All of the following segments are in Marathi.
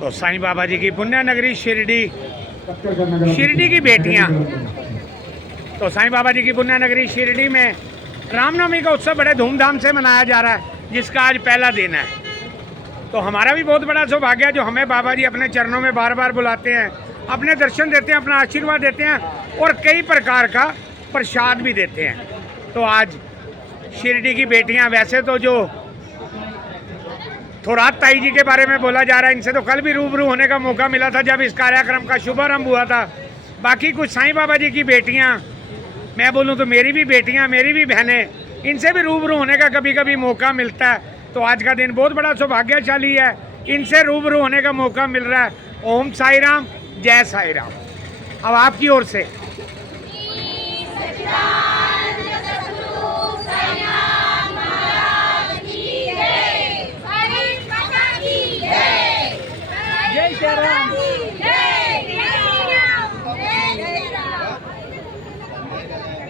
तो साईं बाबा जी की पुण्य नगरी शिरडी, शिरडी की बेटियां। तो साईं बाबा जी की पुण्य नगरी शिरडी में रामनवमी का उत्सव बड़े धूमधाम से मनाया जा रहा है, जिसका आज पहला दिन है। तो हमारा भी बहुत बड़ा सौभाग्य है जो हमें बाबा जी अपने चरणों में बार बार बुलाते हैं, अपने दर्शन देते हैं, अपना आशीर्वाद देते हैं और कई प्रकार का प्रसाद भी देते हैं। तो आज शिरडी की बेटियां, वैसे तो जो थोरात ताई जी के बारे में बोला जा रहा है, इनसे तो कल भी रूबरू होने का मौका मिला था जब इस कार्यक्रम का शुभारंभ हुआ था। बाकी कुछ साईं बाबा जी की बेटियां, मैं बोलूं तो मेरी भी बेटियां, मेरी भी बहनें, इनसे भी रूबरू होने का कभी कभी मौका मिलता है। तो आज का दिन बहुत बड़ा सौभाग्यशाली है, इनसे रूबरू होने का मौका मिल रहा है। ओम साई राम, जय साई राम। अब आपकी ओर से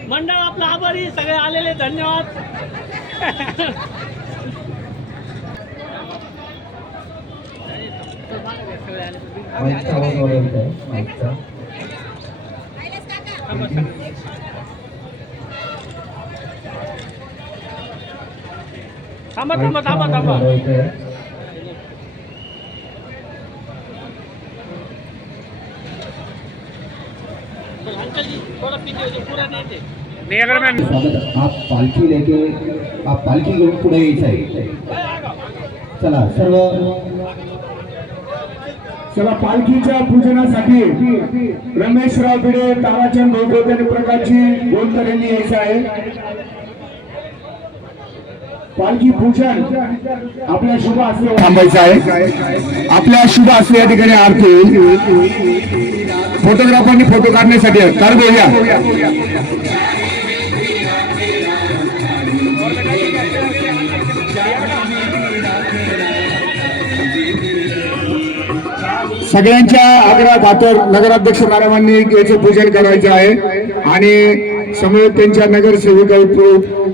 मंडळ आपलं आभारी, सगळे आलेले धन्यवाद। माईकचा आवाज वाढवत आहे, माईकचा थांबा थांबा थांबा थांबा। नहीं, अगर मैं आप पालखी लेके, आप पालखी घेऊन पुढे यायचं आहे। चला चला पालखीच्या पूजनासाठी रमेशराव भिडे, ताराचंद भोगवत आणि प्रकाशजी गोलकरेंनी यायचं आहे। पालखी पूजन आपल्या शुभ असले थांबायचं आहे। आपल्या शुभ असले या ठिकाणी आरती फोटोग्राफरनी फोटो काढण्यासाठी कर देऊया। सगळ्यांच्या आग्रह खातर नगराध्यक्ष मॅडमांनी याचे पूजन करायचे आहे आणि समोर त्यांच्या नगरसेविका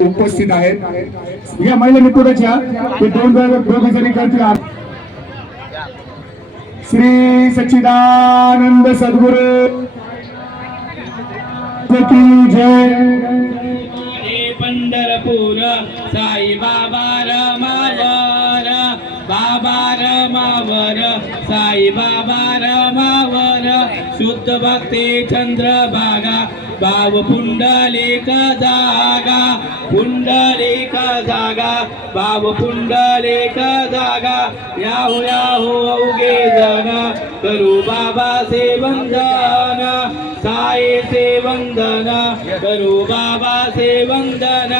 उपस्थित आहेत। या महिला पुढच्या ते दोघ जणी करतील। श्री सच्चिदानंद सद्गुरु की जय। पंढरपूर साई बाबा रमावर, बाबा रमावर, साई बाबा रमावर, शुद्ध भक्ती चंद्रभागा, बाब पुंडलिक जागा, पुंडलिक जागा, बाब पुंडलिक जागा, याहू याहू अवघे जन, करू बाबा से वंदन, साई से वंदन, करू बाबा से वंदन,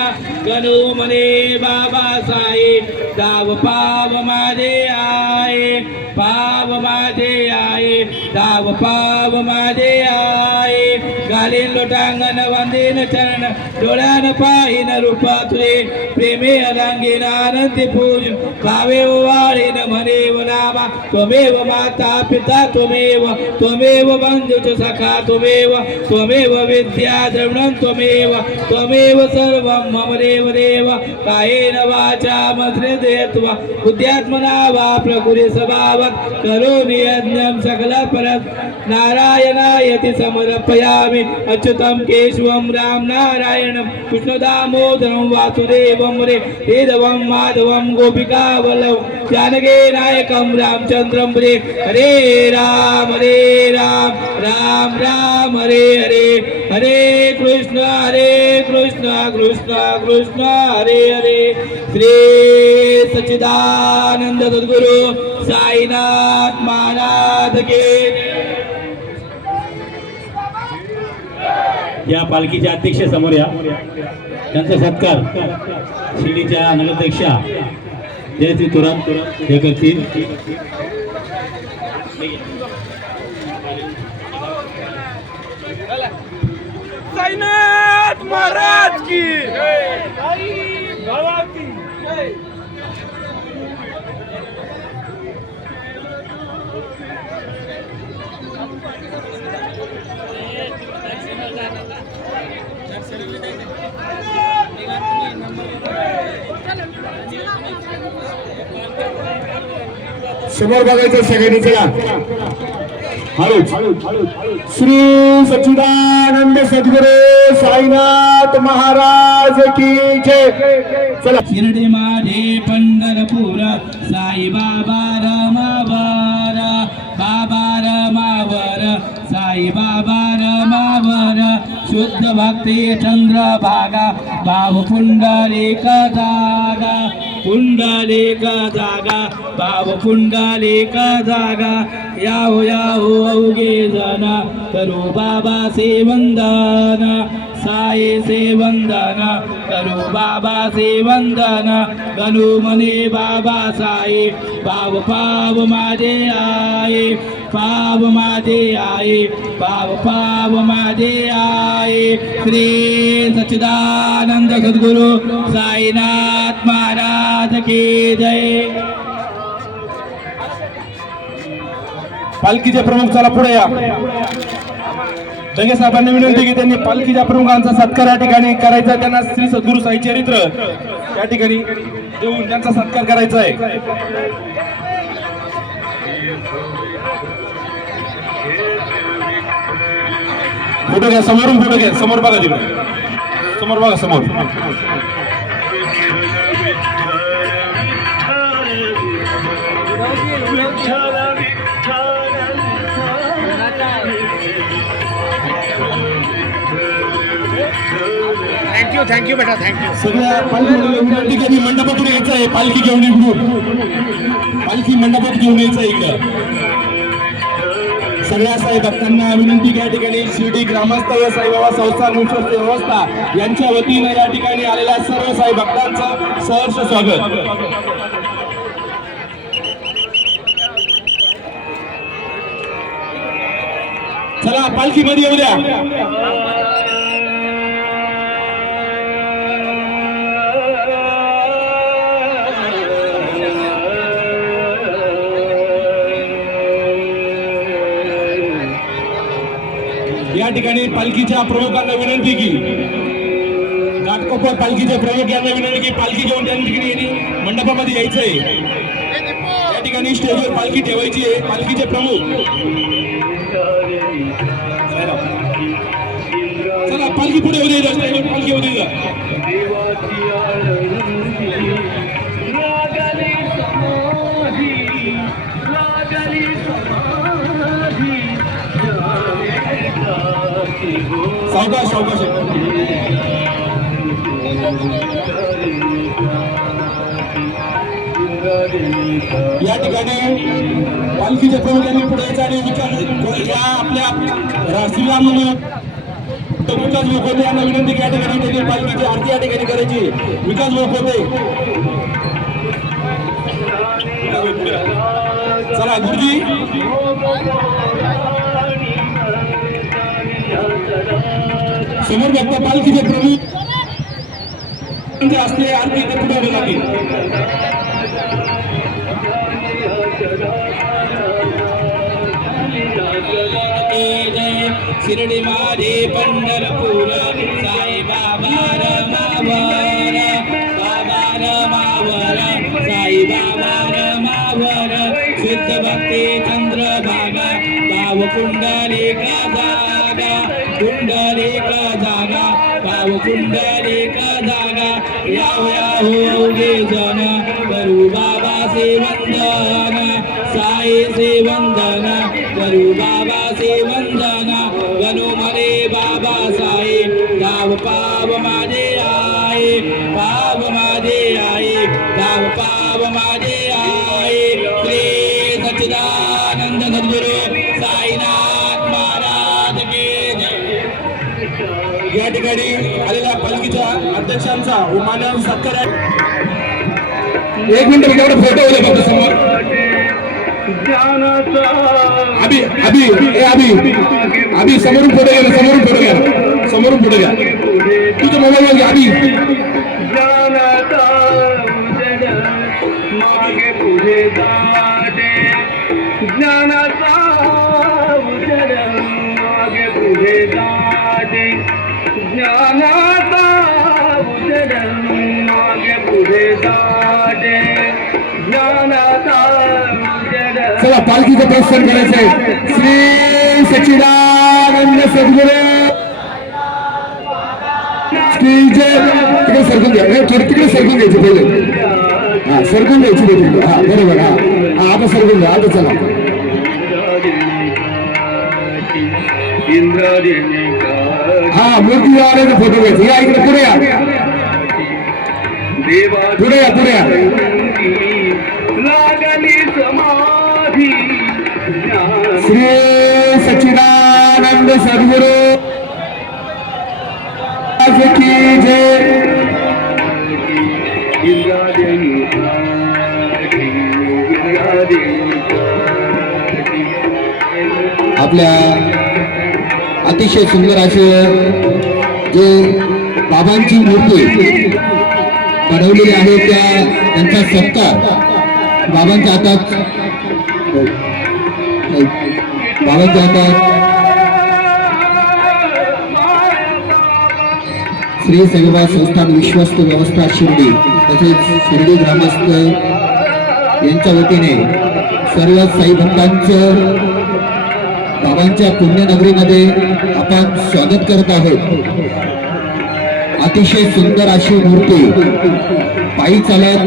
गणू मने बाबा साई, दाव पाव माझे आये, पाव माझे आये, दाव पाव माझे आये, घालीन लोटांगण वंदीन चरण, डोळ्यान पाहिन रूपा तुझे, प्रेमे अलांगीन आनंदी पूज, भावे ओवाळीन म्हणेव नामा, त्वमेव माता पिता त्वमेव, त्वमेव बंधुच सखा त्वमेव, त्वमेव विद्या द्रविणं त्वमेव, त्वमेव सर्वं मम देव देव, कायेन वाचा मनसेन्द्रियर्वा बुद्ध्यात्मना वा प्रकृति स्वभावत् करोमि यज्ञं सकल परत्, नारायणायति समर्पयामि, अच्युतं केशवं राम नारायणं कृष्ण दामोदरं वासुदेवं रे केशवं माधवं गोपिका वल्लभं जानकी नायकं रामचंद्रं रे। हरे राम राम राम हरे हरे, हरे कृष्ण कृष्ण कृष्ण हरे हरे। श्री सच्चिदानंद सद्गुरु साईनाथ महाराज के। या पालखीचे अध्यक्ष समोर या, त्यांचा सत्कार शिर्डीच्या नगराध्यक्षा जयश्री थोरात हे करतील। साईनाथ महाराज की जय, साई बाबा की जय। समोर बघायचं सगळ्यांनी चला हळूच श्री सच्चिदानंद सद्गुरू साईनाथ महाराज की जय चला शिर्डी माझे पंढरपूर साई बाबा रमावर बाबा रमावर साई बाबा रमावर शुद्ध भक्ती चंद्रभागा भाव पुंडलिक जागा पुंडलिक जागा भाव पुंडलिक जागा याहो याहो अवघे जन करू बाबा से वंदन साई से वंदन करू बाबा से वंदन गणू मने बाबा साई पाव पाव माझे आये पाव माझे आये पाव पाव माझे आये श्री सच्चिदानंद सद्गुरु साईनाथ महाराज की जय. पालखीचे प्रमुख चला पुढे या. जगे साहेबांनी विनंती की त्यांनी पालखीच्या प्रमुखांचा सत्कार या ठिकाणी करायचा. त्यांना श्री सद्गुरू साई चरित्र या ठिकाणी देऊन त्यांचा सत्कार करायचा आहे. फोटो घ्या, समोरून फोटो घ्या. समोर बघा तिकडे, समोर बघा, समोर. थँक्यू बेटा थँक्यू. सगळ्या पालखी ठिकाणी मंडपातून यायचं आहे. पालखी घेऊन इकडून पालखी मंडपात घेऊन यायचं आहे इकडं. सगळ्या साई भक्तांना विनंती या ठिकाणी शिर्डी ग्रामस्थ व साईबाबा संस्थान विश्वस्त व्यवस्था यांच्या वतीनं या ठिकाणी आलेल्या सर्व साई भक्तांचं सहर्ष स्वागत. चला पालखीमध्ये येऊ द्या. या ठिकाणी पालखीच्या प्रमुखांना विनंती की घाटकोपर पालखीचे प्रमुख यांना विनंती की पालखी घेऊन त्या ठिकाणी मंडपामध्ये यायचंय. या ठिकाणी स्टेजवर पालखी ठेवायची आहे. पालखीचे प्रमुख चला पालखी पुढे येऊ द्या. स्टेजवर पालखी येऊ द्या. सावकाश सावकाश. या ठिकाणी पालखीच्या प्रमुखांनी पुढे यायचं आणि विकास या आपल्या श्रीराम विकास लोक यांना विनंती की या ठिकाणी त्यांनी पालखीची आरती या ठिकाणी करायची. विकास लोक होते चला गुरुजी. समोर बघता पालखीचे प्रमुख असले आरती ते पुढे लागेल. शिर्डी माझे पंढरपूर साई बाबा रमावर बाबा रमावर साई बाबा रमावर शुद्ध भक्ती चंद्रभागा भाव पुंडलिक जागा पुंडलिक जागा भाव पुंडलिक जागा याहो याहो अवघे जन करू बाबा से वंदन साई से वंदन करू बाबा से वंदन गणू मरे बाबा साई गाव पाव माझे आये पाव माझे आये गाव पाव माझे आये श्री सच्चिदानंद सद्गुरू साईनाथ महाराज की जय. या ठिकाणी आलेल्या पालखीच्या अध्यक्षांचा मानव सत्कार आहे. एक मिनिट एवढा फोटो होते फक्त समोर. अभि अभि ए अभि अभि समोरून फोटो घ्या. समोरून फोटो घ्या. समोरून फोटो घ्या. तुझ्या मोबाईल घ्या अभि. मागे पुढे जाणे ज्ञानाचा उजेड मागे पुढे जाणे ज्ञानाचा उजेड मागे पुढे जाणे ज्ञानाचा उजेड चला पालखीचं प्रस्थान करायचंय. श्री सच्चिदानंद सद्गुरू तिकडे सरकून घ्या. तिकडे सरकून घ्यायचे पहिले. हा सरकून घ्यायची तिकडे. हा बरोबर. हा आता सरकून घ्या. आता चला हा मूर्ती आल्याचा फोटो घ्यायचा. या इकडे पुढे या. पुढे या. पुढे या. श्री सच्चिदानंद सद्गुरू की जय. आपल्या अतिशय सुंदर असे जे बाबांची मूर्ती बनवलेली आहे त्यांचा सत्कार बाबांच्या हातात श्री सेवा संस्थान विश्वस्त व्यवस्था शिर्डी तसेच शिर्डी ग्रामस्थ यांच्या वतीने सर्व साई भक्तांचं बाबांच्या पुण्यनगरीमध्ये आपण स्वागत करत आहोत. अतिशय सुंदर अशी मूर्ती पायी चालत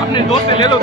अपने दोस्त से ले लो.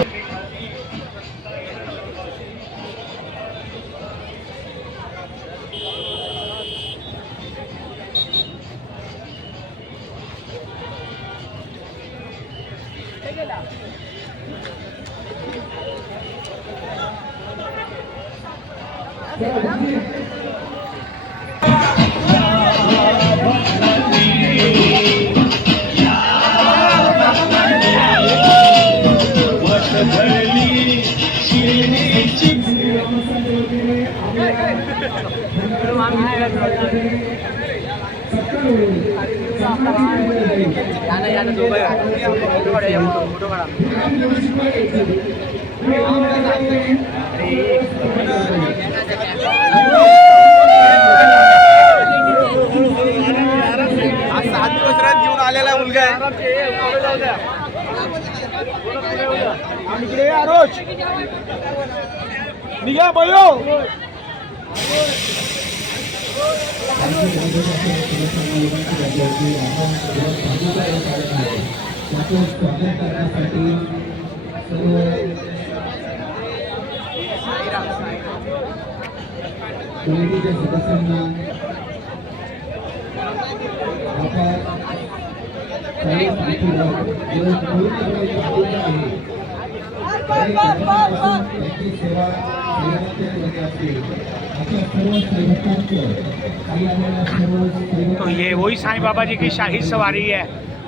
निघा बोलो. कमिटीच्या सदस्यांना तो ये वही साईं बाबा जी की शाही सवारी है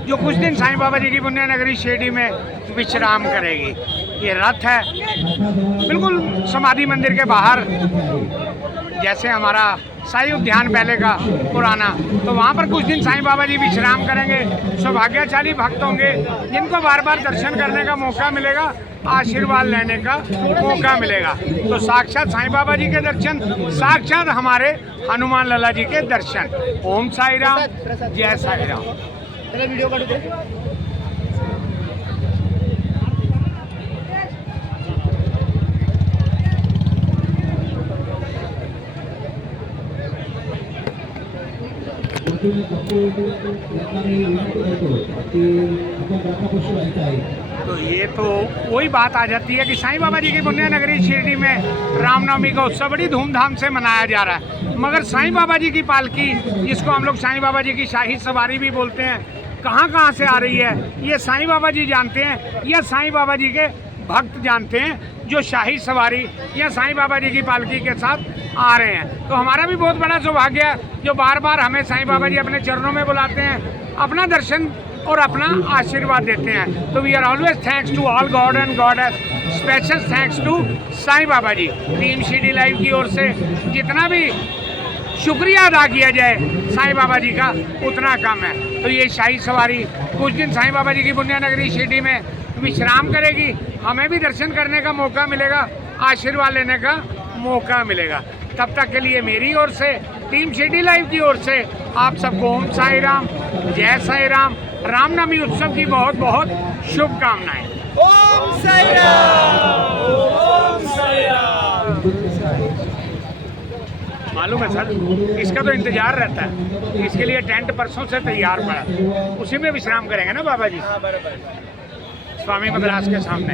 जो कुछ दिन साईं बाबा जी की पुण्य नगरी शिरडी में विश्राम करेगी. ये रथ है बिल्कुल समाधि मंदिर के बाहर, जैसे हमारा साई उद्यान पहले का पुराना, तो वहाँ पर कुछ दिन साईं बाबा जी विश्राम करेंगे. सौभाग्यशाली भक्त होंगे जिनको बार बार दर्शन करने का मौका मिलेगा, आशीर्वाद लेने का मौका मिलेगा. तो साक्षात साईं बाबा जी के दर्शन, साक्षात हमारे हनुमान लला जी के दर्शन. ओम साई राम, जय साई राम. वीडियो विनंती करतो की आपण राधाकृष्ण व्हायचं आहे. तो ये तो वही बात आ जाती है कि साईं बाबा जी की पुण्य नगरी शिरडी में रामनवमी का उत्सव बड़ी धूमधाम से मनाया जा रहा है, मगर साईं बाबा जी की पालकी, जिसको हम लोग साईं बाबा जी की शाही सवारी भी बोलते हैं, कहाँ कहाँ से आ रही है ये साईं बाबा जी जानते हैं या साईं बाबा जी के भक्त जानते हैं, जो शाही सवारी या साईं बाबा जी की पालकी के साथ आ रहे हैं। तो हमारा भी बहुत बड़ा सौभाग्य है, जो बार बार हमें साईं बाबा जी अपने चरणों में बुलाते हैं, अपना दर्शन और अपना आशीर्वाद देते हैं। तो we are always thanks to all god and goddess, special thanks to Sai Baba ji. Team Shirdi live की ओर से जितना भी शुक्रिया अदा किया जाए साईं बाबा जी का उतना कम है। तो ये शाही सवारी कुछ दिन साईं बाबा जी की पुण्य नगरी शिरडी में विश्राम करेगी, हमें भी दर्शन करने का मौका मिलेगा, आशीर्वाद लेने का मौका मिलेगा। तब तक के लिए मेरी ओर से, टीम शिरडी लाइव की ओर से आप सबको ओम साई राम, जय साई राम, रामनवमी उत्सव की बहुत बहुत शुभकामनाएं। ओम साई राम, ओम साई राम। मालूम है सर, इसका तो इंतजार रहता है, इसके लिए टेंट परसों से तैयार पड़ा, उसी में विश्राम करेंगे ना बाबा जी, स्वामी मद्रास के सामने।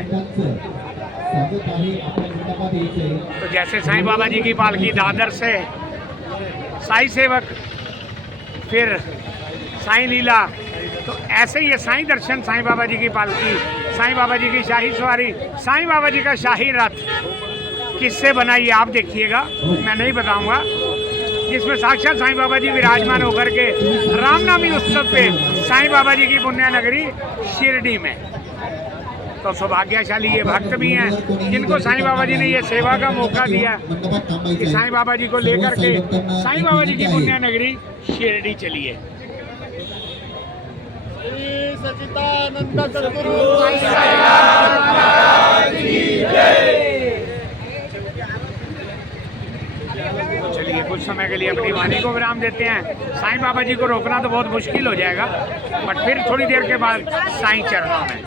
तो जैसे साईं बाबा जी की पालकी दादर से, साईं सेवक, फिर साईं लीला, तो ऐसे ही ये साईं दर्शन, साईं बाबा जी की पालकी, साईं बाबा जी की शाही सवारी, साईं बाबा जी का शाही रथ किससे बना ये आप देखिएगा, मैं नहीं बताऊंगा, जिसमें साक्षात साईं बाबा जी विराजमान होकर के रामनवमी उत्सव पे साईं बाबा जी की पुण्य नगरी शिरडी में। तो सौभाग्यशाली ये भक्त भी हैं जिनको साईं बाबा जी ने ये सेवा का मौका दिया कि साईं बाबा जी को लेकर के साईं बाबा जी की पुण्य नगरी शिरडी चलिए। सच्चिदानंद सद्गुरु चलिए कुछ समय के लिए अपनी वाणी को विराम देते हैं। साईं बाबा जी को रोकना तो बहुत मुश्किल हो जाएगा, बट फिर थोड़ी देर के बाद साईं चरणों में।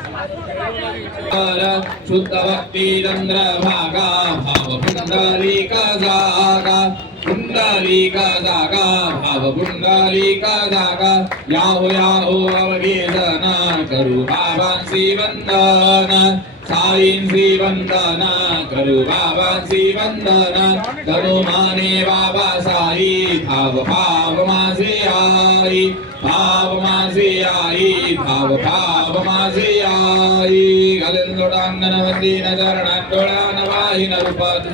शुद्ध भक्ति चंद्र भागा भाव पुंडली का जागा, पुंडली का जागा भाव पुंडली का जागा, याहो अवगेदना करू बाबांची वंदना, साईंची वंदना करू बाबांची वंदना, करू माने बाबा साई, भाव भाव माझे आई, भाव माझे आई, भाव भाव माझे आई, घालून लोटांगण वंदीन चरणात डोळ्यान वाहिन रूपात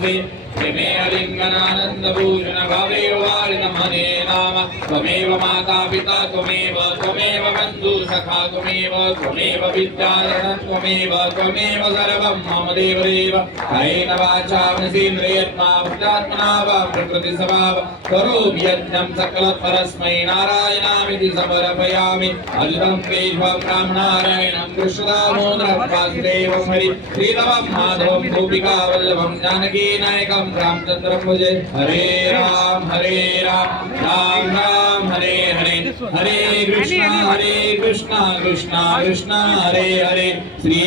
प्रेमे अलिंगनानंद भूषण भावे वारिन मने नाम, त्वमेव माता पिता त्वमेव, त्वमेव बंधु सखा त्वमेव, त्वमेव विद्याधरण त्वमेव, त्वमेव सर्वं मम देवदेव, कायेन वाचा मनसेन्द्रियर्मा बुद्ध्यात्मना वा प्रकृति स्वभाव करोमि यज्ञं सकल परस्मै नारायणामिति समर्पयामि, अजुतं केशवं ब्रह्मनारायणं कृष्णदामोदरं वासुदेवं हरि श्रीरामं माधवं गोपिका वल्लभं जानकी नायकं रामचंद्र मुझे। हरे राम राम राम हरे हरे, हरे कृष्णा कृष्णा कृष्णा हरे हरे, श्री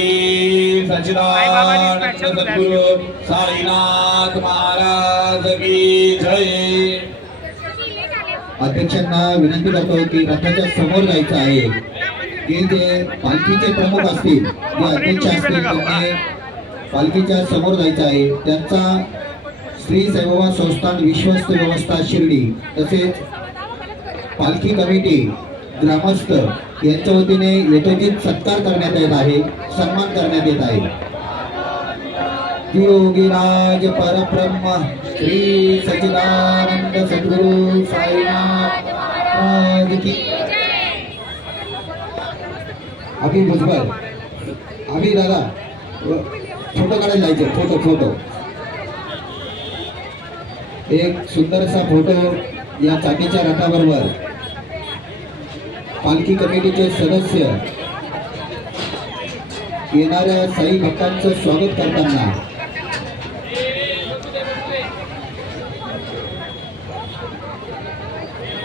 सच्चिदानंद सद्गुरु साईनाथ महाराज की जय। अध्यक्षांना विनंती करतो की रथाच्या समोर जायचं आहे, की जे पालखीचे प्रमुख असतील, जे अध्यक्ष असतील, त्यांनी पालखीच्या समोर जायचं आहे। त्यांचा श्री साईबाबा संस्थान विश्वस्त व्यवस्था शिर्डी तसेच पालखी कमिटी ग्रामस्थ यांच्या वतीने यथोचित सत्कार करण्यात येत आहे, सन्मान करण्यात येत आहे। योगीराज परब्रह्म श्री सच्चिदानंद सद्गुरु साईनाथ महाराज की। अभी भुजबळ, अभी दादा फोटो काढायला जायचे, फोटो एक सुंदरसा फोटो या चांदीच्या रथाबरोबर पालखी कमिटीचे सदस्य येणाऱ्या साई भक्तांचं स्वागत करताना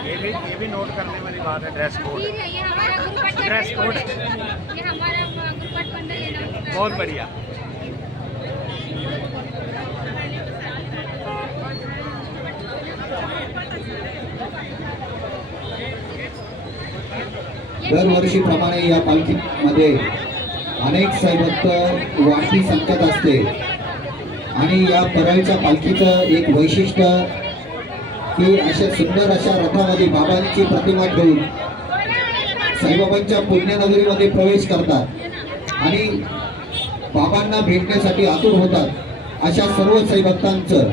ये भी नोट करने वाली बात है, ड्रेस कोड, ड्रेस कोड बहुत बढ़िया। दरवर्षीप्रमाणे या पालखीमध्ये अनेक साईभक्त वाढती संख्येत असते आणि या परळच्या पालखीचं एक वैशिष्ट्य की अशा सुंदर अशा रथामध्ये बाबांची प्रतिमा ठेवून साईबाबांच्या पुण्यनगरीमध्ये प्रवेश करतात आणि बाबांना भेटण्यासाठी आतुर होतात। अशा सर्व साईभक्तांचं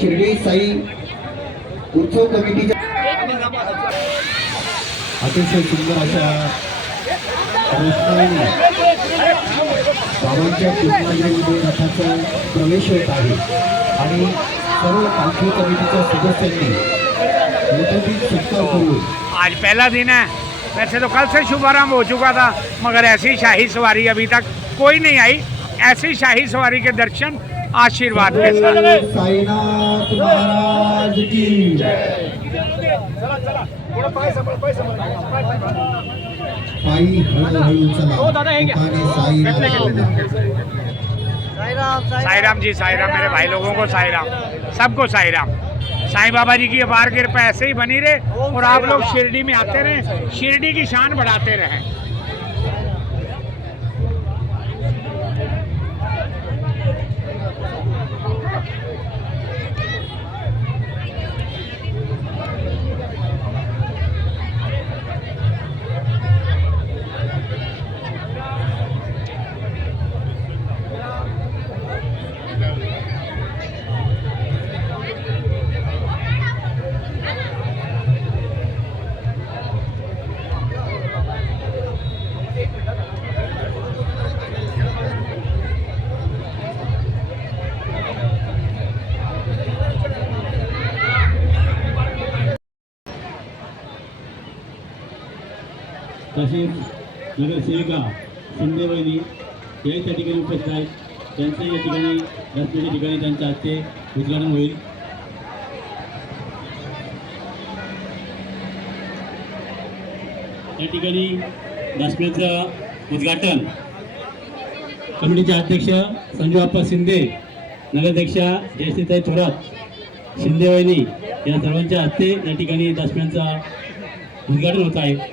शिर्डी साई उत्सव कमिटीच्या अतिशय सुंदर अशा रोषणाईने बाबांच्या पुण्यनगरीमध्ये रथाचा प्रवेश होत आहे आणि सर्व पालखी कमिटीच्या सदस्यांनी यथोचित सत्कार करून आज पहला दिन है। वैसे तो कल से शुभारंभ हो चुका था, मगर ऐसी शाही सवारी अभी तक कोई नहीं आई। ऐसी शाही सवारी के दर्शन आशीर्वाद के साथ। साईनाथ महाराज की पायी हळूहळू चला तुकाने साईनाथ साईराम जी, साईराम मेरे भाई लोगों को साईराम, सबको साईराम। साईं बाबा जी की अपार कृपा ऐसे ही बनी रहे और आप लोग शिरडी में आते रहें, शिरडी की शान बढ़ाते रहें। तसेच नगरसेविका शिंदे वहिनी हे त्या ठिकाणी उपस्थित आहेत। त्यांचे या ठिकाणी रस्त्याच्या ठिकाणी त्यांच्या हस्ते उद्घाटन होईल। या ठिकाणी दसव्याचं उद्घाटन कमिटीचे अध्यक्ष संजूअप्पा शिंदे, नगराध्यक्षा जयश्रीताई थोरात, शिंदे वहिनी या सर्वांच्या हस्ते या ठिकाणी दसव्यांचा उद्घाटन होत आहे।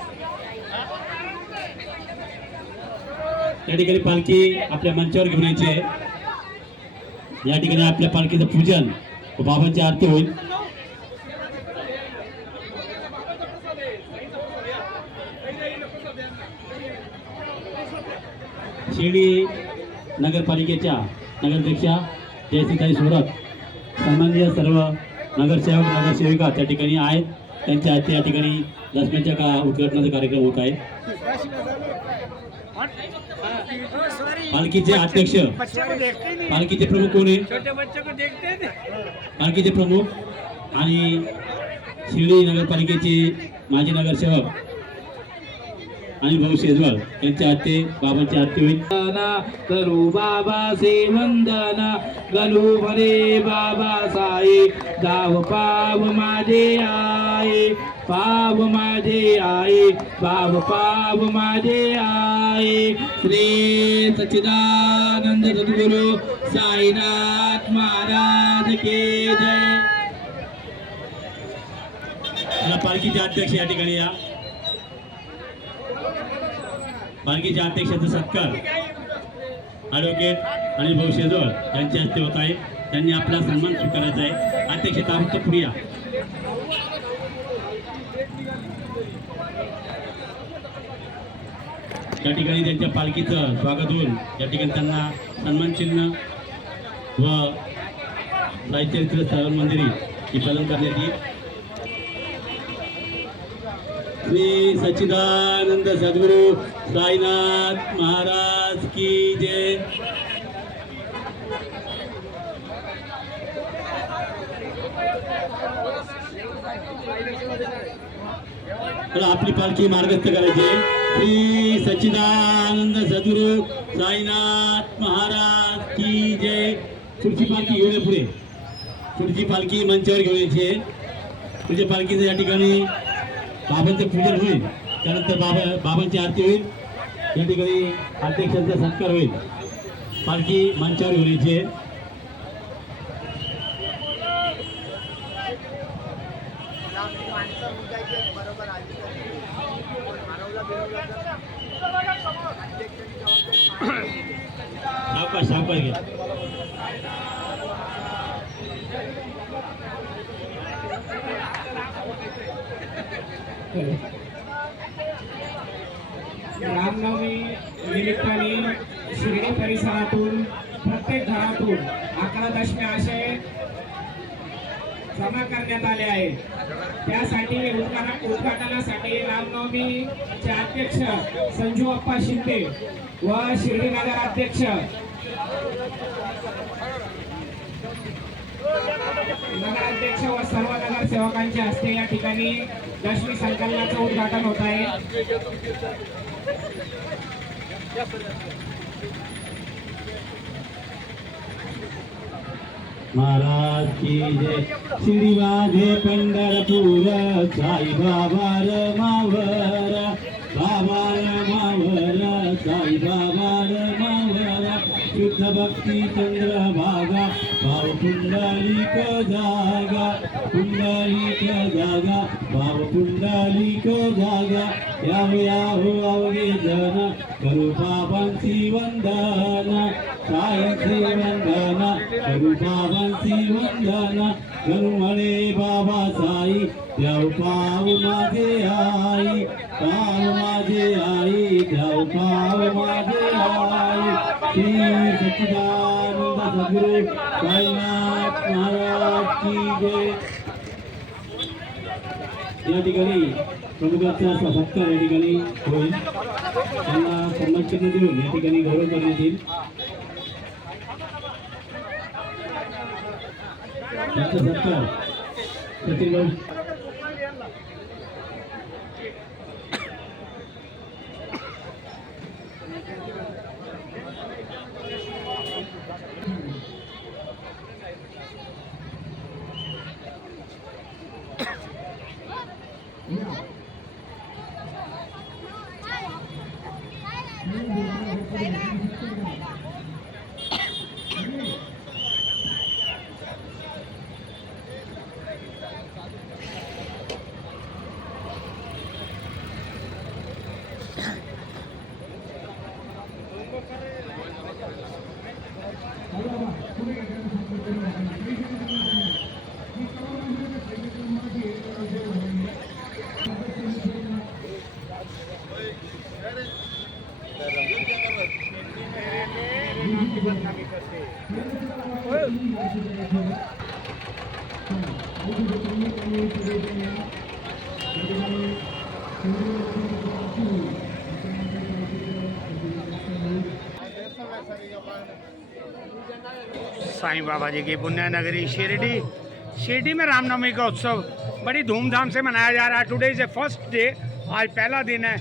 या ठिकाणी पालखी आपल्या मंचावर घेऊन यायची आहे। या ठिकाणी आपल्या पालखीचं पूजन व बाबांची आरती होईल। शिर्डी नगरपालिकेच्या नगराध्यक्षा जयश्रीताई थोरात, सन्माननीय सर्व नगरसेवक नगरसेविका त्या ठिकाणी आहेत। त्यांच्या हस्ते या ठिकाणी दसव्याच्या उद्घाटनाचा कार्यक्रम होत आहे। पालखीचे अध्यक्ष, पालखीचे प्रमुख कोण आहे? छोटे बच्चों को देखते हैं। पालखीचे प्रमुख आणि शिर्डी नगरपालिकेचे माजी नगरसेवक आणि भाऊ शेजवाल यांच्या हस्ते बाबांची आरती होईल। करू बाबा से वंदना, गलू म्हणे बाबा साई, गाव पाव माझे आहे, पाव माझे आहे, पाव पाव माझे आहे। श्री सच्चिदानंद सद्गुरु साईनाथ महाराज के जय। पालखीचे अध्यक्ष या ठिकाणी या। पालखीच्या अध्यक्षाचा सत्कार ॲडव्होकेट अनिल भाऊ शेजवळ यांच्या हस्ते होत आहे। त्यांनी आपला सन्मान स्वीकारायचा आहे। अध्यक्ष ताबडतोब पुढे या। त्या ठिकाणी त्यांच्या पालखीचं स्वागत होऊन या ठिकाणी त्यांना सन्मान चिन्ह व साहित्यचरित्र श्रवण मंदिरी ही प्रदान करण्यात येईल। श्री सच्चिदानंद सद्गुरु साईनाथ महाराज की जय। तर आपली पालखी मार्गस्थ करायची आहे। श्री सच्चिदानंद सद्गुरु साईनाथ महाराज की जय। पुढची पालखी घेऊन ये पुढे। पुढची पालखी मंचावर घेऊन यायची आहे। पुढच्या पालखीचं या ठिकाणी बाबांचं पूजन होईल, त्यानंतर बाबांची आरती होईल। या ठिकाणी अध्यक्षांचा सत्कार होईल। पालखी मंचावर घेऊन यायची आहे। सावकाश सावकाश घ्या. रामनवमी निमित्ताने शिर्डी परिसरातून प्रत्येक घरातून 11 दशमी असे जमा करण्यात आले आहे. त्यासाठी उद्घाटनासाठी रामनवमीचे अध्यक्ष संजू अप्पा शिंदे व शिर्डी नगराध्यक्ष व सर्व नगरसेवकांच्या हस्ते या ठिकाणी दशमी संकलनाचं उद्घाटन होत आहे. महाराज की जय. शिर्डी माझे पंढरपूर साई बाबा मावर, बाबा मावर, साई बाबा मावर, शुद्ध भक्ती चंद्रभागा, भाव पुंडलिक जागा, पुंडलिक जागा, भाव पुंडलिक जागा. याहो अवघे जन करू बाबांची वंदना, साईंचे वंदना करू बाबांची वंदना. करू म्हणे बाबा साई द्याव पाव माझे आई, पाव माझे आई द्याव पाव माझे आई. श्री सच्चिदानंद सद्गुरु साईनाथ महाराज की जय. या ठिकाणी प्रमुखाचा सत्कार या ठिकाणी होईल. त्यांना सन्मान चिन्ह देऊन या ठिकाणी गौरव करण्यात येईल. त्यांचा सत्कार सचिन भाऊ. साईं बाबा जी की पुण्य नगरी शिरडी में रामनवमी का उत्सव बड़ी धूमधाम से मनाया जा रहा है. Today is a first day, आज पहला दिन है.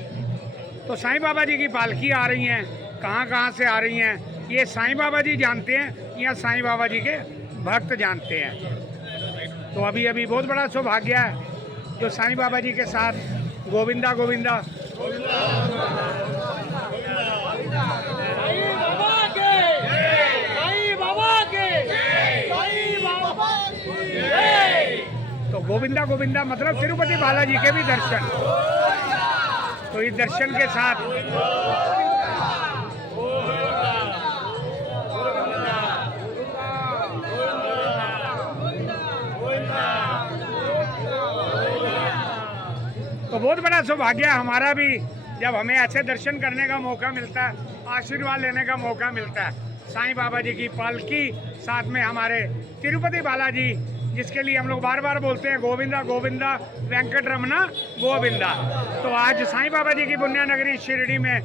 तो साईं बाबा जी की पालकी आ रही हैं. कहाँ से आ रही हैं ये साईं बाबा जी जानते हैं या साईं बाबा जी के भक्त जानते हैं. तो अभी बहुत बड़ा सौभाग्य है जो साईं बाबा जी के साथ गोविंदा गोविंदा तो गोविंदा गोविंदा मतलब तिरुपति बालाजी के भी दर्शन. तो इस दर्शन के साथ तो बहुत बड़ा सौभाग्य है हमारा भी जब हमें ऐसे दर्शन करने का मौका मिलता है, आशीर्वाद लेने का मौका मिलता है. साईं बाबा जी की पालकी, साथ में हमारे तिरुपति बालाजी, जिसके लिए हम लोग बार बार बोलते हैं गोविंदा गोविंदा वेंकट रमना गोविंदा. तो आज साईं बाबा जी की पुण्य नगरी शिरडी में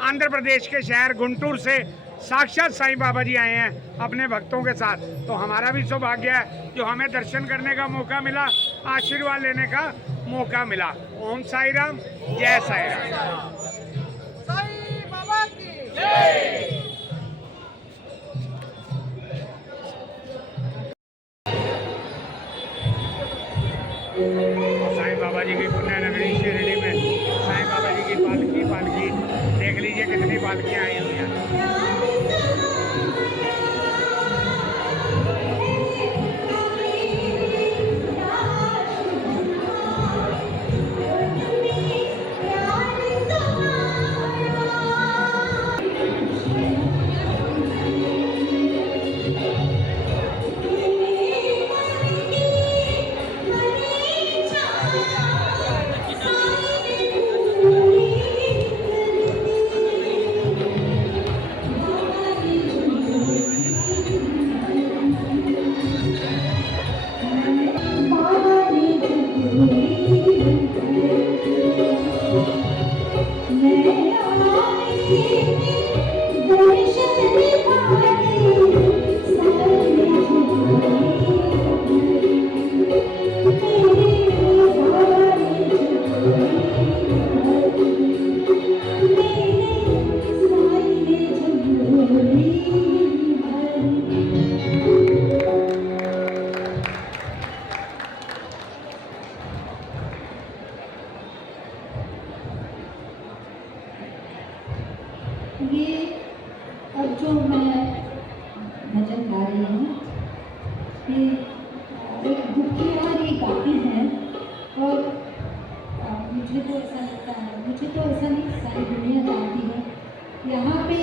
आंध्र प्रदेश के शहर गुंटूर से साक्षात साईं बाबा जी आए हैं अपने भक्तों के साथ. तो हमारा भी सौभाग्य है जो हमें दर्शन करने का मौका मिला, आशीर्वाद लेने का मौका मिला. ओम साई राम, जय साई राम. साईं बाबा की जय. साईं बाबा जी की पुण्य नगरी शिरडी में साईं बाबा जी की पालकी देख लीजिए कितनी पालकियाँ आई हुई हैं. ये अब जो मैं भजन गा रही हूँ ये एक दुखी और ये गाती है और मुझे तो ऐसा लगता है, मुझे तो ऐसा नहीं, सारी दुनिया जानती है यहाँ पे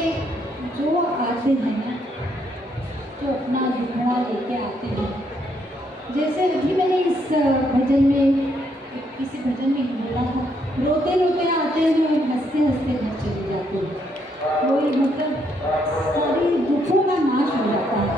जो आते हैं ना, जो अपना दुखड़ा लेके आते हैं, जैसे अभी मैंने इस भजन में किसी भजन में बोला था, रोते रोते आते हैं और हंसते हंसते घर चले जाते हैं, वही मतलब सारी दुखों का नाश हो जाता है।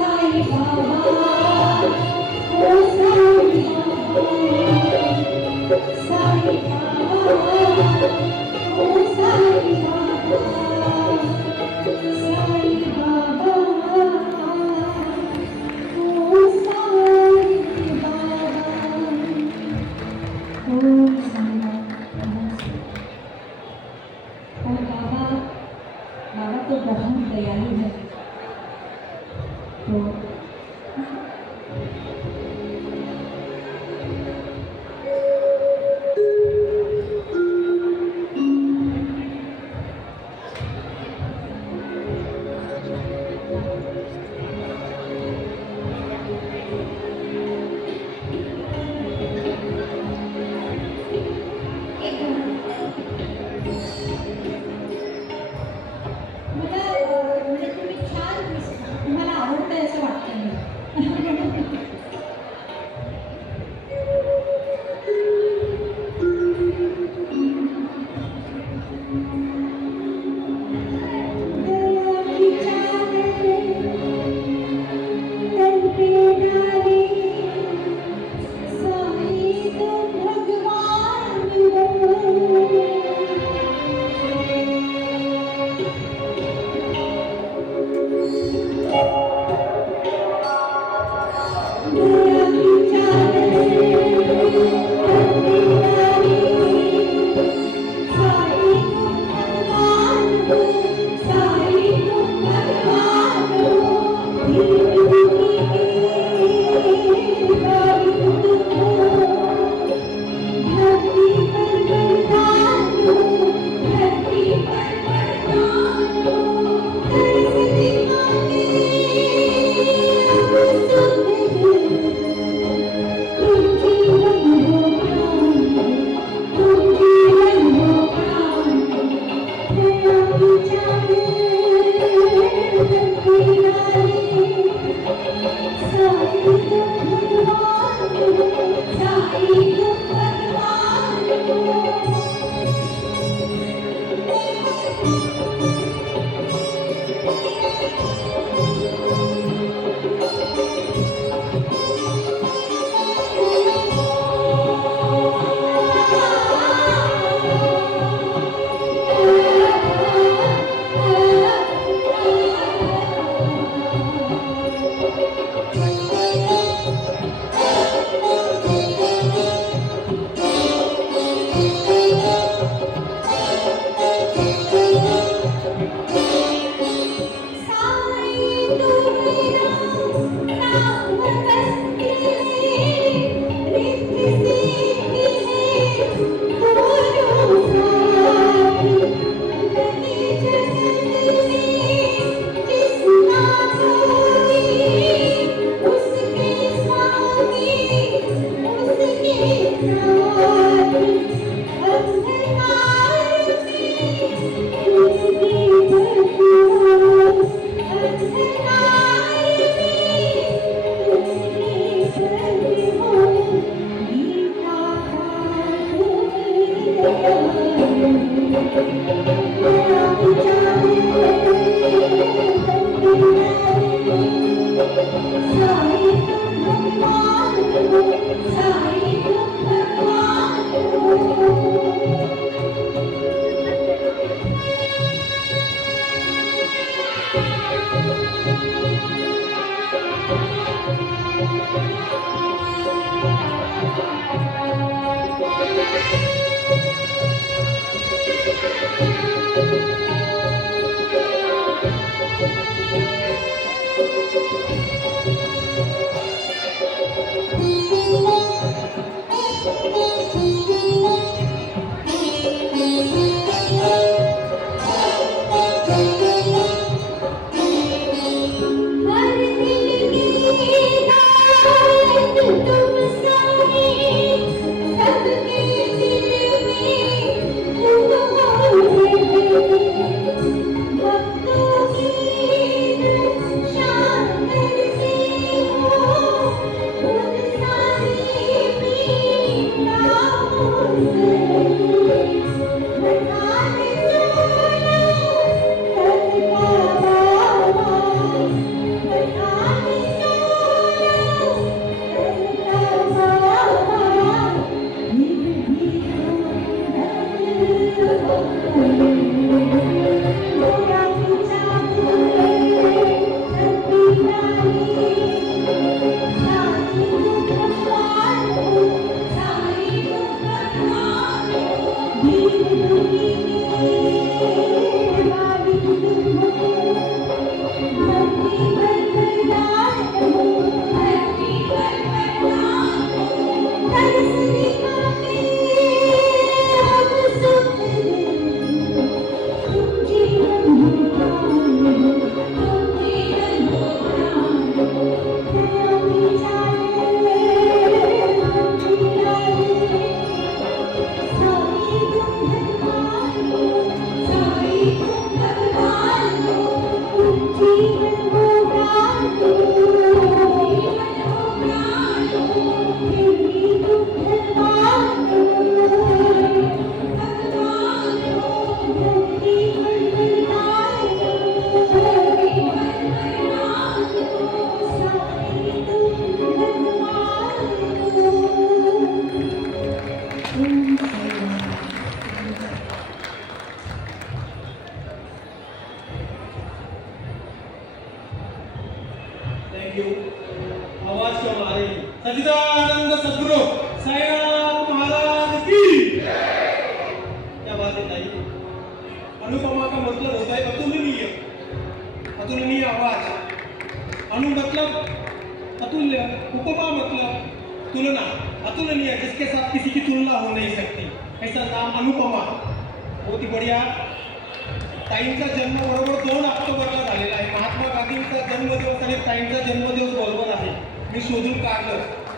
Sai Baba, oh Sai Baba. और बाबा तो बहुत दयालु है। तो म्हणजे तुम्ही छान तुम्हाला आवडतंय असं वाटतं मी. तुम सारे सबके दिल आवाज क्यों आ रही? सच्चिदानंद सद्गुरु साईनाथ महाराज की। क्या बात है ताई? अनुपमा का मतलब होता है अतुलनीय, अतुलनीय आवाज। अनु मतलब अतुल्य, उपमा मतलब तुलना, अतुलनीय जिसके साथ किसी की तुलना हो नहीं सकती, ऐसा नाम अनुपमा। बहुत ही बढ़िया। ताईंचा जन्म बरोबर 2 ऑक्टोबरला झालेला आहे। महात्मा गांधींचा जन्मदिवस आणि ताईंचा जन्मदिवस बरोबर आहे। मी शोधून काढलं।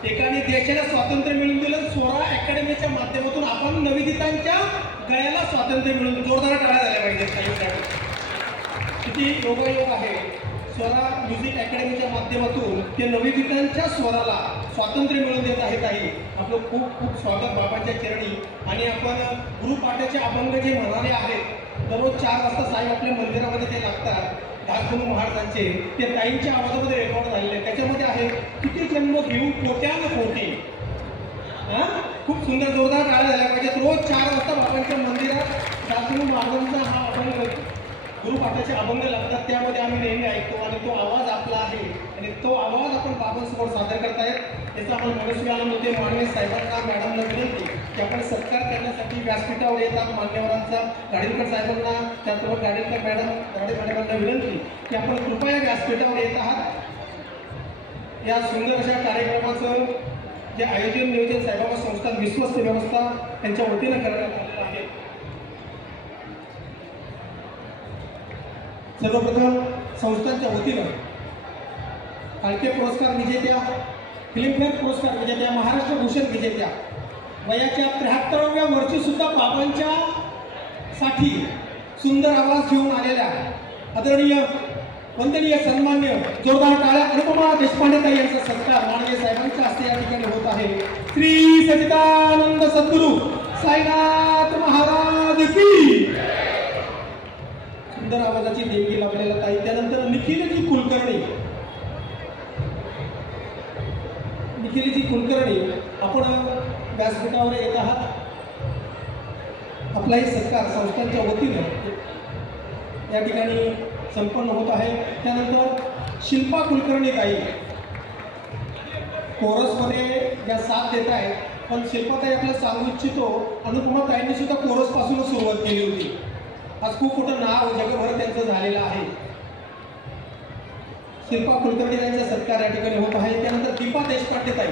एकाने देशाला स्वातंत्र्य मिळवून दिलं, स्वरा अकॅडमीच्या माध्यमातून आपण नवोदितांच्या गळ्याला स्वातंत्र्य मिळवून, जोरदार टाळ्या झाल्या पाहिजेत ताईंसाठी। किती योगायोग आहे। स्वरा म्युझिक अकॅडमीच्या माध्यमातून ते नवोदितांच्या स्वराला स्वातंत्र्य मिळवून देत आहेत ताई। आपलं खूप खूप स्वागत बाबांच्या चरणी। आणि आपण गुरुपाठाचे अभंग जे म्हणाले आहेत, दररोज 4 वाजता साहेब आपल्या मंदिरामध्ये ते लागतात, दासगुरु महाराजांचे, ते ताईंच्या आवाजामध्ये रेकॉर्ड झालेले आहे। त्याच्यामध्ये आहे किती जन्म घेऊन कोट्यान कोटी। खूप सुंदर, जोरदार टाळ्या झाल्या पाहिजेत। रोज 4 वाजता बाबांच्या मंदिरात दासगुरु महाराजांचा हा अभंग, गुरुपाठाचे अभंग लागतात, त्यामध्ये आम्ही नेहमी ऐकतो आणि तो आवाज आपला आहे आणि तो आवाज आपण बाबांसमोर सादर करतायत। याचा आपण मनस्वी आनंद होते। माननीय साहेबांना, मॅडमला विनंती की आपण सत्कार करण्यासाठी व्यासपीठावर येतात मान्यवरांचा, गाडीलकर साहेबांना, त्याचबरोबर गाडीलकर मॅडमांना विनंती की आपण कृपया व्यासपीठावर येत आहात। या सुंदर अशा कार्यक्रमाचं जे आयोजन नियोजन साईबाबा संस्थान विश्वस्त व्यवस्था त्यांच्या वतीनं करण्यात आलेलं आहे। सर्वप्रथम संस्थांच्या वतीनं फाळके पुरस्कार विजेत्या, फिल्मफेअर पुरस्कार विजेत्या, महाराष्ट्र भूषण विजेत्या, वयाच्या 73व्या वर्षी सुद्धा बाबांच्या साठी सुंदर आवाज घेऊन आलेल्या आदरणीय वंदनीय सन्मान्य जोरदार टाळ्या अनुपमा देशपांडे ताई यांचा सत्कार माननीय साहेबांच्या हस्ते या ठिकाणी होत आहे। श्री सच्चिदानंद सद्गुरु साईनाथ महाराज की। सुंदर आवाजाची देणगी लाभलेला ताई। त्यानंतर निखिलजी कुलकर्णी, निखिलजी कुलकर्णी आपण व्यासपीठावर येत आहात। आपलाही सत्कार संस्थांच्या वतीनं या ठिकाणी संपन्न होत आहे। त्यानंतर शिल्पा कुलकर्णी ताई कोरसमध्ये ज्या साथ देत आहेत, पण शिल्पाताई आपल्याला सांगू इच्छितो, अनुपमा ताईंनी सुद्धा कोरसपासूनच सुरुवात केली होती। आज खूप मोठं नाव जगभर त्यांचं झालेलं आहे। शिल्पा कुलकर्णी यांचा सत्कार या ठिकाणी होत आहे। त्यानंतर दीपा देशपांडे ताई,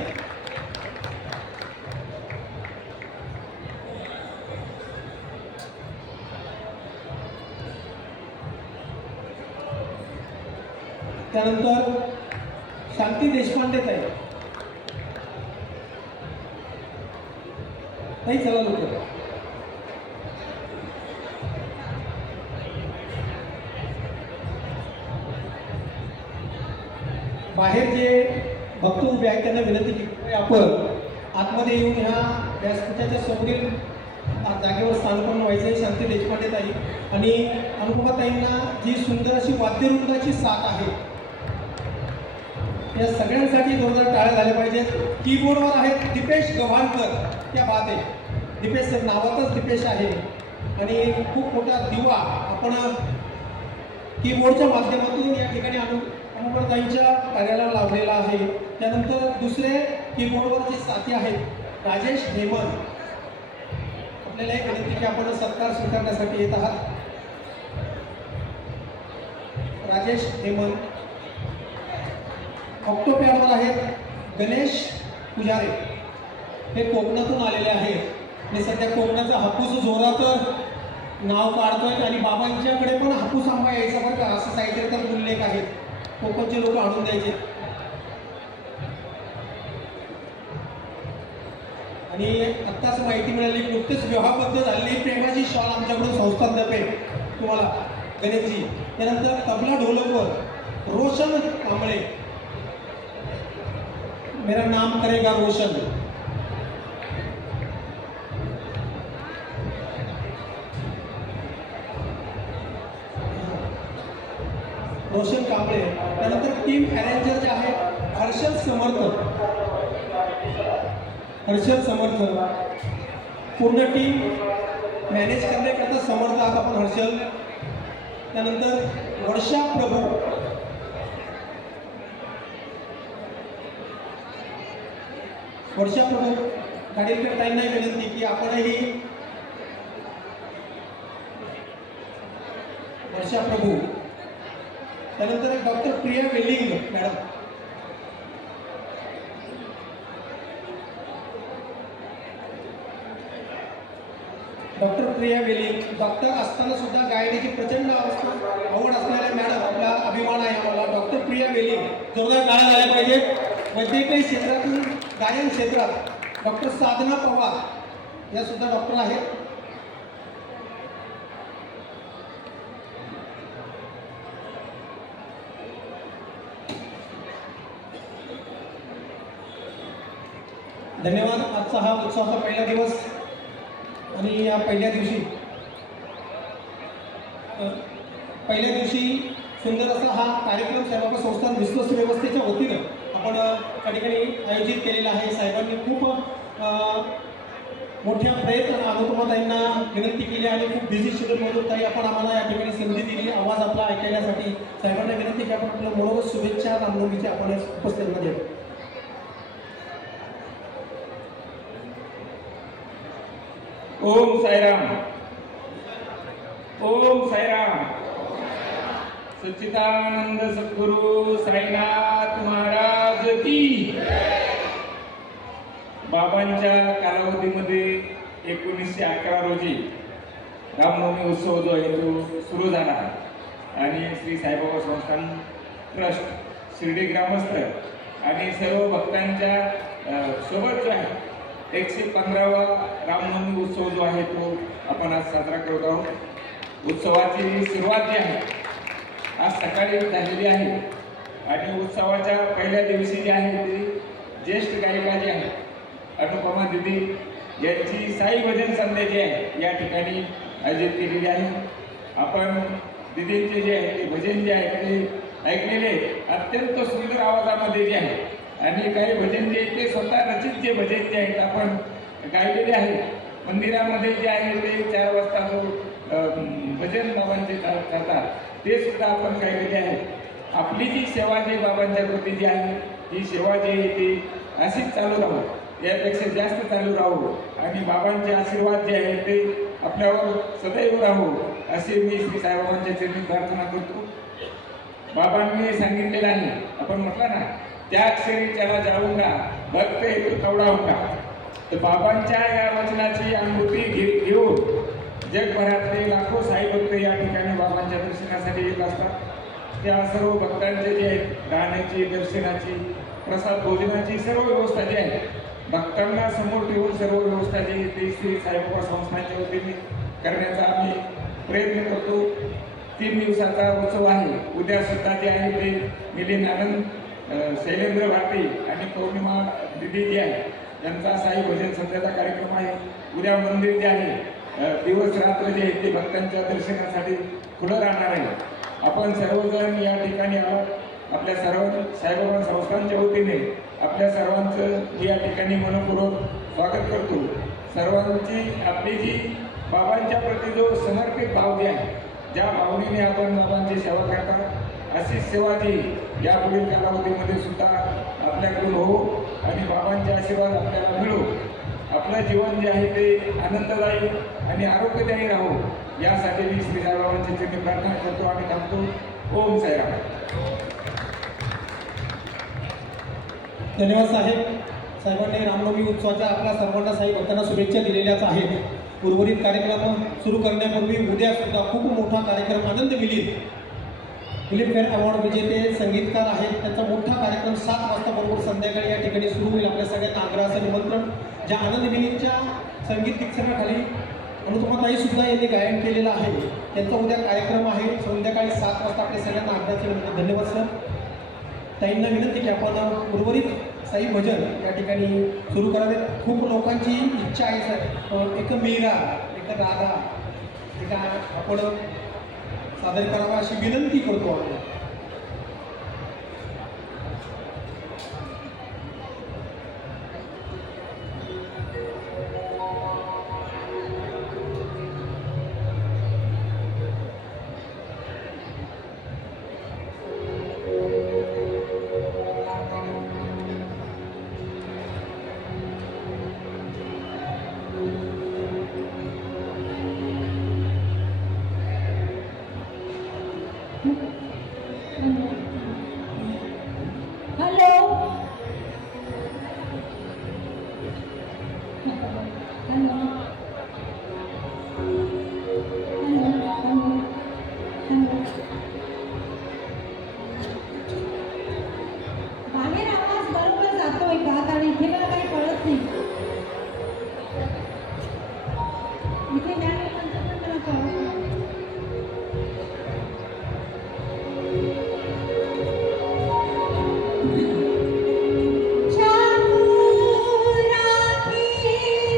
त्यानंतर शांती देशपांडे ताई, ताई चला लवकर। बाहेर जे भक्त उभे आहेत त्यांना विनंती की आपण आतमध्ये येऊन ह्या व्यासपीठाच्या समोरील जागेवर स्थानपन्न व्हायचे। शांती देशपांडे ताई आणि अनुपमा ताईंना जी सुंदर अशी वाद्यवृंदाची साथ आहे, या सगळ्यांसाठी जोरदार टाळ्या झाल्या पाहिजेत। कीबोर्डवर आहेत दीपेश गव्हाणकर, त्या बात आहे, दीपेश नावातच दीपेश आहे आणि खूप मोठा दिवा आपण कीबोर्डच्या माध्यमातून या ठिकाणी अनुपमाताईंच्या कार्यालयाला लावलेला आहे। त्यानंतर दुसरे कीबोर्डवर जे साथी आहेत राजेश हेमंत, आपल्याला एक विनंती की आपण सत्कार स्वीकारण्यासाठी येत आहात। राजेश हेमंत। ऑक्टोपॅडवर आहेत गणेश पुजारे, हे कोकणातून आलेले आहेत आणि सध्या कोकणाचा हापूस जोरात नाव काढतोय आणि बाबांच्याकडे पण हापूस आंबा यायचा बरं का, असं साहित्य तर उल्लेख आहेत, कोकणचे लोक आणून द्यायचे. आणि आत्ताच माहिती मिळाली, नुकतेच विवाहबद्ध झालेली प्रेमाची शॉल आमच्याकडून संस्थांतर्फे तुम्हाला गणेशजी. त्यानंतर तबला ढोलकवर रोशन कांबळे, मेरा नाम करेगा रोशन. रोशन कांबळे. त्यानंतर टीम अरेंजर जे आहे हर्षद समर्थ. पूर्ण टीम मॅनेज करण्याकरता समर्थ आहात आपण हर्षद. त्यानंतर वर्षा प्रभू. गाडीकर ताईंना विनंती की आपणही वर्षा प्रभू. त्यानंतर डॉक्टर प्रिया वेलिंग मॅडम. डॉक्टर असताना सुद्धा गायनाची प्रचंड आवड असलेल्या मॅडम, आपला अभिमान आहे आम्हाला. डॉक्टर प्रिया वेलिंग, जोरदार गाणं झाल्या पाहिजेत. वैद्यकीय क्षेत्रातून गायन क्षेत्रात डॉक्टर साधना पवार या सुद्धा डॉक्टर आहेत. धन्यवाद. आजचा हा उत्सवाचा पहिला दिवस आणि या पहिल्या दिवशी सुंदर असा हा कार्यक्रम साईबाबा संस्थान विश्वस्त व्यवस्थेच्या वतीनं आपण त्या ठिकाणी आयोजित केलेला आहे. साहेबांनी खूप मोठ्या प्रयत्न अनुपमाताईंना विनंती केली आणि खूप बिझी शेड्यूलमधून ताई आपण आम्हाला या ठिकाणी संधी दिली आवाज आपला ऐकण्यासाठी. साहेबांना विनंती की आपण आपलं मनोगत शुभेच्छा रामनवमीच्या आपण उपस्थितीमध्ये. ओम साईराम. ओम साईराम. सच्चिदानंद सद्गुरु साईनाथ महाराज की. बाबांच्या कालावधीमध्ये 1911 रोजी रामनवमी उत्सव जो आहे तो सुरू झाला आणि श्री साईबाबा संस्थान ट्रस्ट, शिर्डी ग्रामस्थ आणि सर्व भक्तांच्या सोबत जो आहे 115वा रामनवमी उत्सव जो आहे तो आपण आज साजरा करत आहोत. उत्सवाची सुरुवात जी आहे आज सकाळी झालेली आहे आणि उत्सवाच्या पहिल्या दिवशी जी आहे ती ज्येष्ठ गायिका जी आहे अनुपमा दिदी यांची साई भजन संध्या जी आहे या ठिकाणी आयोजित केलेली आहे. आपण दिदींचे जे आहे ते भजन जे आहे ते ऐकलेले अत्यंत सुंदर आवाजामध्ये जे आहे आणि काही भजन जे ते स्वतः रचित जे भजन जे आहेत आपण गायलेले आहे. मंदिरामध्ये जे आहे ते 4 वाजता जो भजन बाबांचे चालतात ते सुद्धा आपण गायलेले आहे. आपली जी सेवा जी बाबांच्या प्रती जी आहे ही सेवा जी आहे ती अशीच चालू राहू, यापेक्षा जास्त चालू राहू आणि बाबांचे आशीर्वाद जे आहे ते आपल्यावर सदैव राहू अशी मी श्री साईबाबांच्या चरणी प्रार्थना करतो. बाबांनी सांगितलेलं आहे, आपण म्हटलं ना त्या क्षणी त्याला जाऊंगा भक्त हेतू कवडावूंगा. तर बाबांच्या या वचनाची अनुभूती घेऊन जगभरातले लाखो साई भक्त या ठिकाणी बाबांच्या दर्शनासाठी येत असतात. त्या सर्व भक्तांचे जे राहण्याची, दर्शनाची, प्रसाद भोजनाची सर्व व्यवस्था जी आहे भक्तांना समोर ठेवून सर्व व्यवस्था जी ती श्री साईबाबा संस्थांच्या वतीने करण्याचा आम्ही प्रयत्न करतो. 3 दिवसाचा उत्सव आहे. उद्या सुद्धा जे आहे ते मिलिंद आनंद, शैलेंद्र भारती आणि पौर्णिमा दिदी जी आहे यांचा साई भजन संध्याचा कार्यक्रम आहे. उद्या मंदिर जे आहे दिवस रात्र जे आहे ते भक्तांच्या दर्शनासाठी खुलं राहणार आहे. आपण सर्वजण या ठिकाणी आपल्या सर्व साईबाबा संस्थांच्या वतीने आपल्या सर्वांचं या ठिकाणी मनपूर्वक स्वागत करतो. सर्वांची आपली जी बाबांच्या प्रती जो समर्पित भाव जे आहे, ज्या भावनेने आपण बाबांची सेवा करता अशी सेवा जी यापुढील कालावधीमध्ये सुद्धा आपल्याकडून हो आणि बाबांचे आशीर्वाद आपल्याला मिळो. आपलं जीवन जे आहे ते आनंददायी आणि आरोग्यदायी राहो यासाठी मी श्री साईबाबांची चरणी प्रार्थना करतो आणि थांबतो. ओम साईराम. धन्यवाद साहेब. साहेबांनी रामनवमी उत्सवाच्या आपल्या सर्वांना साई भक्तांना शुभेच्छा दिलेल्याच आहेत. उर्वरित कार्यक्रम सुरू करण्यापूर्वी उद्या सुद्धा खूप मोठा कार्यक्रम आनंद मिलिंद फिल्मफेअर अवॉर्ड विजेते संगीतकार आहेत. त्यांचा मोठा कार्यक्रम 7 वाजता बरोबर संध्याकाळी या ठिकाणी सुरू होईल. आपल्या सगळ्यांना आग्रहाचं निमंत्रण. ज्या आनंद मिलिंदच्या संगीत दिग्दर्शनाखाली अनुपमाताई सुद्धा यांनी गायन केलेलं आहे. त्यांचा उद्या कार्यक्रम आहे संध्याकाळी 7 वाजता. आपल्या सगळ्यांना आग्रहाचे निमंत्रण. धन्यवाद सर. ताईंना विनंती की आपण उर्वरित साई भजन या ठिकाणी सुरू करावे. खूप लोकांची इच्छा आहे सर, एक मीरा, एक राधा, एक आपण सादर करावा अशी विनंती करतो आपण. हॅलो हॅलो बाहेर आवाज बरोबर जातोय का? कारण इथे मला काही कळत नाही. इथे या लोकांचं पण मला कळत नाही. चाकू राखी साई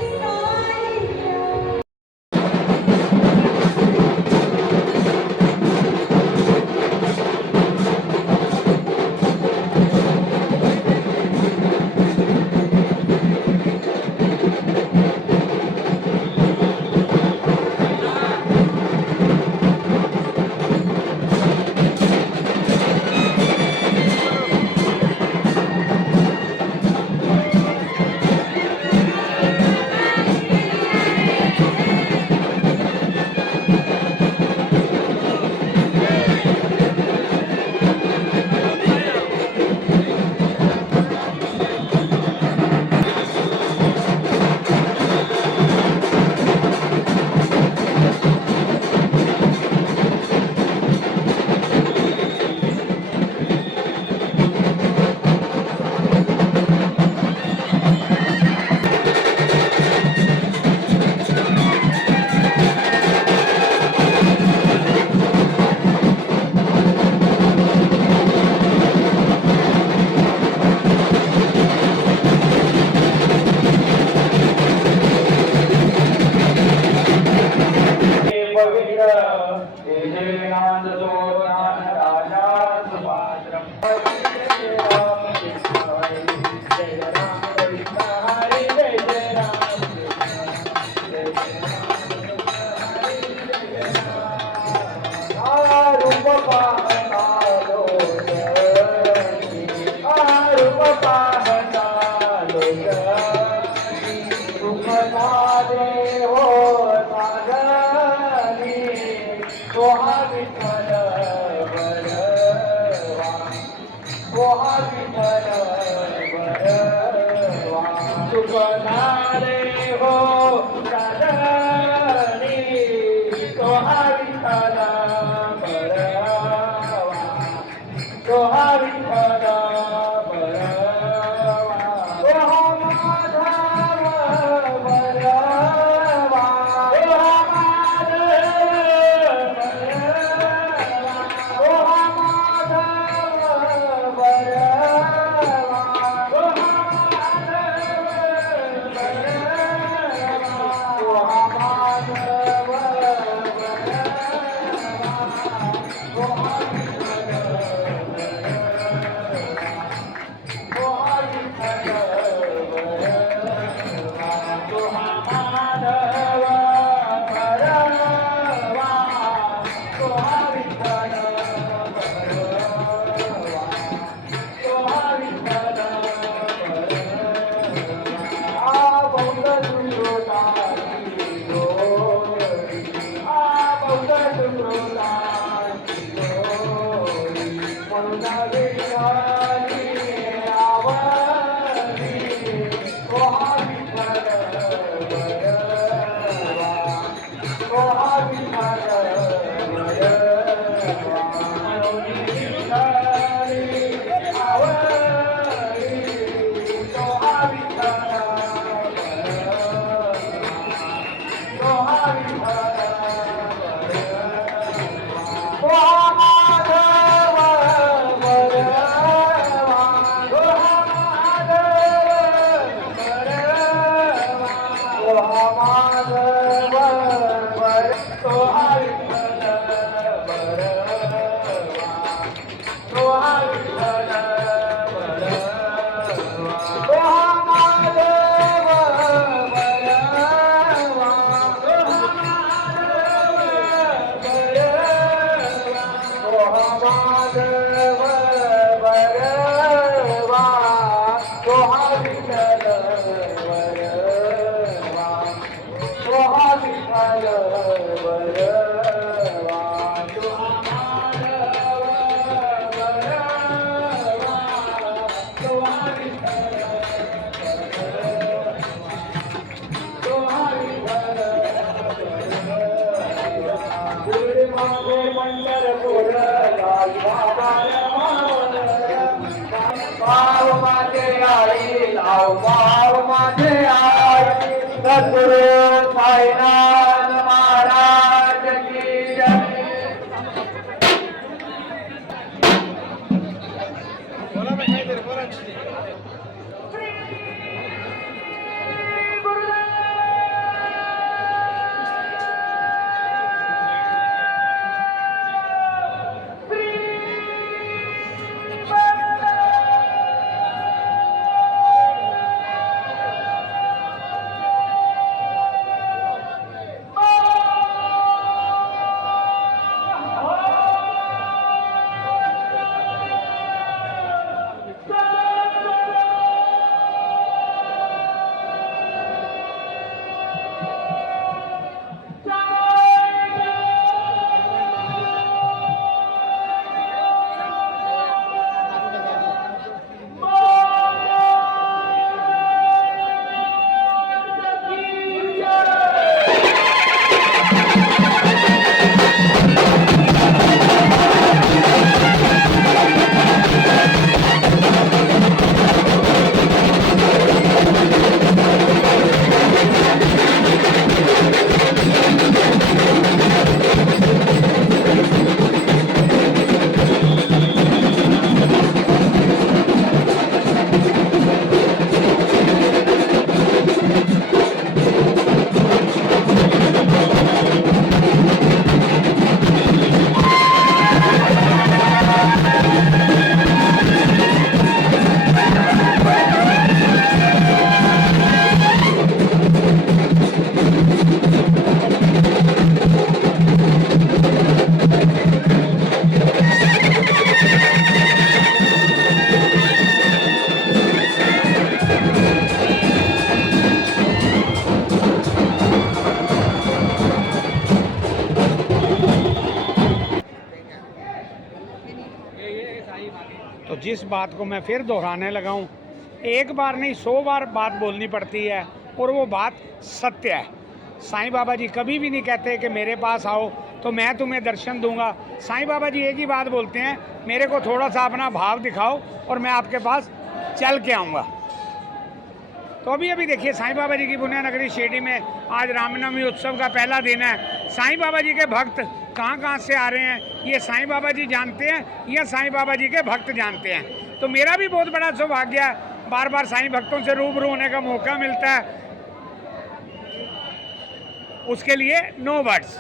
सद्गुरु साईनाथ महाराज की जय। तो जिस बात को मैं फिर दोहराने लगा हूँ, एक बार नहीं 100 बार बात बोलनी पड़ती है और वो बात सत्य है। साईं बाबा जी कभी भी नहीं कहते कि मेरे पास आओ तो मैं तुम्हें दर्शन दूंगा। साईं बाबा जी एक ही बात बोलते हैं, मेरे को थोड़ा सा अपना भाव दिखाओ और मैं आपके पास चल के आऊँगा। तो अभी देखिए साईं बाबा जी की पुण्य नगरी शिरडी में आज रामनवमी उत्सव का पहला दिन है। साईं बाबा जी के भक्त कहाँ से आ रहे हैं, ये साईं बाबा जी जानते हैं या साईं बाबा जी के भक्त जानते हैं। तो मेरा भी बहुत बड़ा सौभाग्य है, बार बार साईं भक्तों से रूबरू होने का मौका मिलता है। उसके लिए नो वर्ड्स।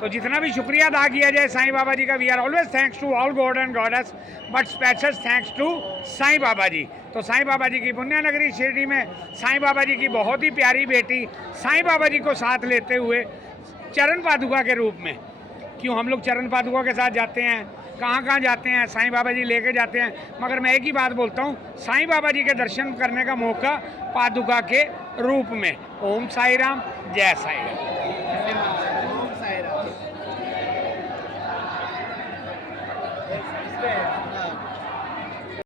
तो जितना भी शुक्रिया अदा किया जाए साईं बाबा जी का, we are always thanks to all god and goddess, but special thanks to Sai Baba ji. तो साईं बाबा जी की पुण्य नगरी शिरडी में साईं बाबा जी की बहुत ही प्यारी बेटी साईं बाबा जी को साथ लेते हुए चरण पादुका के रूप में, क्यों हम लोग चरण पादुका के साथ जाते हैं, कहाँ जाते हैं, साईं बाबा जी लेके जाते हैं, मगर मैं एक ही बात बोलता हूँ, साईं बाबा जी के दर्शन करने का मौका पादुका के रूप में। ओम साई राम, जय साई राम।